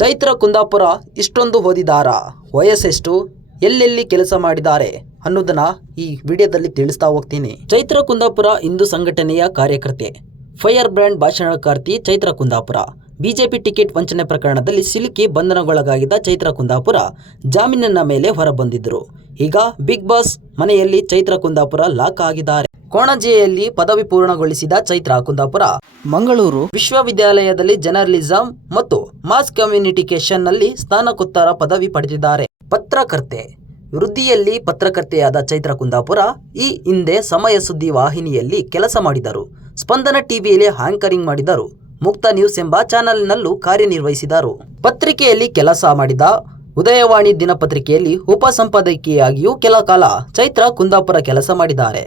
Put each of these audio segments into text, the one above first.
ಚೈತ್ರ ಕುಂದಾಪುರ ಇಷ್ಟೊಂದು ಓದಿದಾರ, ವಯಸ್ಸೆಷ್ಟು, ಎಲ್ಲೆಲ್ಲಿ ಕೆಲಸ ಮಾಡಿದ್ದಾರೆ ಅನ್ನೋದನ್ನ ಈ ವಿಡಿಯೋದಲ್ಲಿ ತಿಳಿಸ್ತಾ ಹೋಗ್ತೀನಿ. ಚೈತ್ರ ಕುಂದಾಪುರ ಹಿಂದೂ ಸಂಘಟನೆಯ ಕಾರ್ಯಕರ್ತೆ, ಫೈರ್ ಬ್ರ್ಯಾಂಡ್ ಭಾಷಣಕಾರ್ತಿ ಚೈತ್ರ ಕುಂದಾಪುರ. ಬಿಜೆಪಿ ಟಿಕೆಟ್ ವಂಚನೆ ಪ್ರಕರಣದಲ್ಲಿ ಸಿಲುಕಿ ಬಂಧನಗೊಳಗಾಗಿದ್ದ ಚೈತ್ರ ಕುಂದಾಪುರ ಜಾಮೀನಿನ ಮೇಲೆ ಹೊರಬಂದಿದ್ರು. ಈಗ ಬಿಗ್ ಬಾಸ್ ಮನೆಯಲ್ಲಿ ಚೈತ್ರ ಕುಂದಾಪುರ ಲಾಕ್ ಆಗಿದ್ದಾರೆ. ಕೋಣಜಿಯಲ್ಲಿ ಪದವಿ ಪೂರ್ಣಗೊಳಿಸಿದ ಚೈತ್ರ ಕುಂದಾಪುರ ಮಂಗಳೂರು ವಿಶ್ವವಿದ್ಯಾಲಯದಲ್ಲಿ ಜರ್ನಲಿಸಂ ಮತ್ತು ಮಾಸ್ ಕಮ್ಯುನಿಕೇಶನ್ ನಲ್ಲಿ ಸ್ನಾತಕೋತ್ತರ ಪದವಿ ಪಡೆದಿದ್ದಾರೆ. ಪತ್ರಕರ್ತೆ ವೃತ್ತಿಯಲ್ಲಿ ಪತ್ರಕರ್ತೆಯಾದ ಚೈತ್ರ ಕುಂದಾಪುರ ಈ ಹಿಂದೆ ಸಮಯ ಸುದ್ದಿ ವಾಹಿನಿಯಲ್ಲಿ ಕೆಲಸ ಮಾಡಿದರು. ಸ್ಪಂದನ ಟಿವಿಯಲ್ಲಿ ಆಂಕರಿಂಗ್ ಮಾಡಿದರು. ಮುಕ್ತ ನ್ಯೂಸ್ ಎಂಬ ಚಾನೆಲ್ನಲ್ಲೂ ಕಾರ್ಯನಿರ್ವಹಿಸಿದರು. ಪತ್ರಿಕೆಯಲ್ಲಿ ಕೆಲಸ ಮಾಡಿದ ಉದಯವಾಣಿ ದಿನಪತ್ರಿಕೆಯಲ್ಲಿ ಉಪಸಂಪಾದಕಿಯಾಗಿಯೂ ಕೆಲ ಕಾಲ ಚೈತ್ರ ಕುಂದಾಪುರ ಕೆಲಸ ಮಾಡಿದ್ದಾರೆ.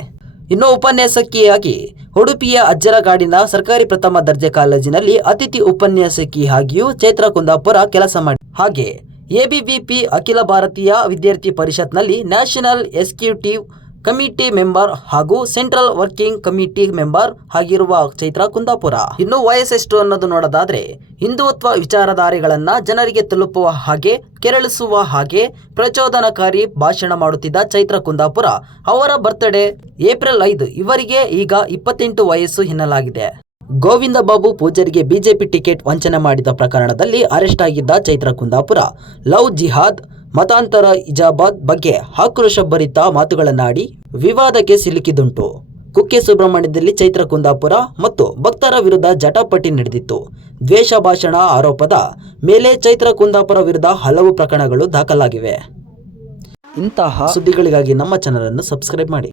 ಇನ್ನು ಉಪನ್ಯಾಸಕಿಯಾಗಿ ಉಡುಪಿಯ ಅಜ್ಜರಗಾಡಿನ ಸರ್ಕಾರಿ ಪ್ರಥಮ ದರ್ಜೆ ಕಾಲೇಜಿನಲ್ಲಿ ಅತಿಥಿ ಉಪನ್ಯಾಸಕಿಯಾಗಿಯೂ ಚೈತ್ರ ಕುಂದಾಪುರ ಕೆಲಸ ಮಾಡಿ ಹಾಗೆ ಎಬಿವಿಪಿ ಅಖಿಲ ಭಾರತೀಯ ವಿದ್ಯಾರ್ಥಿ ಪರಿಷತ್ನಲ್ಲಿ ನ್ಯಾಷನಲ್ ಎಕ್ಸಿಕ್ಯೂಟಿವ್ ಕಮಿಟಿ ಮೆಂಬರ್ ಹಾಗೂ ಸೆಂಟ್ರಲ್ ವರ್ಕಿಂಗ್ ಕಮಿಟಿ ಮೆಂಬರ್ ಆಗಿರುವ ಚೈತ್ರ ಕುಂದಾಪುರ. ಇನ್ನು ವಯಸ್ಸೆಷ್ಟು ಅನ್ನೋದು ನೋಡೋದಾದ್ರೆ, ಹಿಂದುತ್ವ ವಿಚಾರಧಾರೆಗಳನ್ನ ಜನರಿಗೆ ತಲುಪುವ ಹಾಗೆ, ಕೆರಳಿಸುವ ಹಾಗೆ ಪ್ರಚೋದನಕಾರಿ ಭಾಷಣ ಮಾಡುತ್ತಿದ್ದ ಚೈತ್ರ ಕುಂದಾಪುರ ಅವರ ಬರ್ತ್ಡೇ ಏಪ್ರಿಲ್ 5. ಇವರಿಗೆ ಈಗ 28 ವಯಸ್ಸು ಎನ್ನಲಾಗಿದೆ. ಗೋವಿಂದ ಬಾಬು ಪೂಜಾರಿಗೆ ಬಿಜೆಪಿ ಟಿಕೆಟ್ ವಂಚನೆ ಮಾಡಿದ ಪ್ರಕರಣದಲ್ಲಿ ಅರೆಸ್ಟ್ ಆಗಿದ್ದ ಚೈತ್ರ ಕುಂದಾಪುರ ಲವ್ ಜಿಹಾದ್, ಮತಾಂತರ ಹಿಜಾಬ್ ಬಗ್ಗೆ ಆಕ್ರೋಶಭರಿತ ಮಾತುಗಳನ್ನಾಡಿ ವಿವಾದಕ್ಕೆ ಸಿಲುಕಿದುಂಟು. ಕುಕ್ಕೆ ಸುಬ್ರಹ್ಮಣ್ಯದಲ್ಲಿ ಚೈತ್ರ ಕುಂದಾಪುರ ಮತ್ತು ಭಕ್ತರ ವಿರುದ್ಧ ಜಟಾಪಟಿ ನಡೆದಿತ್ತು. ದ್ವೇಷ ಭಾಷಣ ಆರೋಪದ ಮೇಲೆ ಚೈತ್ರ ಕುಂದಾಪುರ ವಿರುದ್ಧ ಹಲವು ಪ್ರಕರಣಗಳು ದಾಖಲಾಗಿವೆ. ಇಂತಹ ಸುದ್ದಿಗಳಿಗಾಗಿ ನಮ್ಮ ಚಾನಲ್ ಅನ್ನು ಸಬ್ಸ್ಕ್ರೈಬ್ ಮಾಡಿ.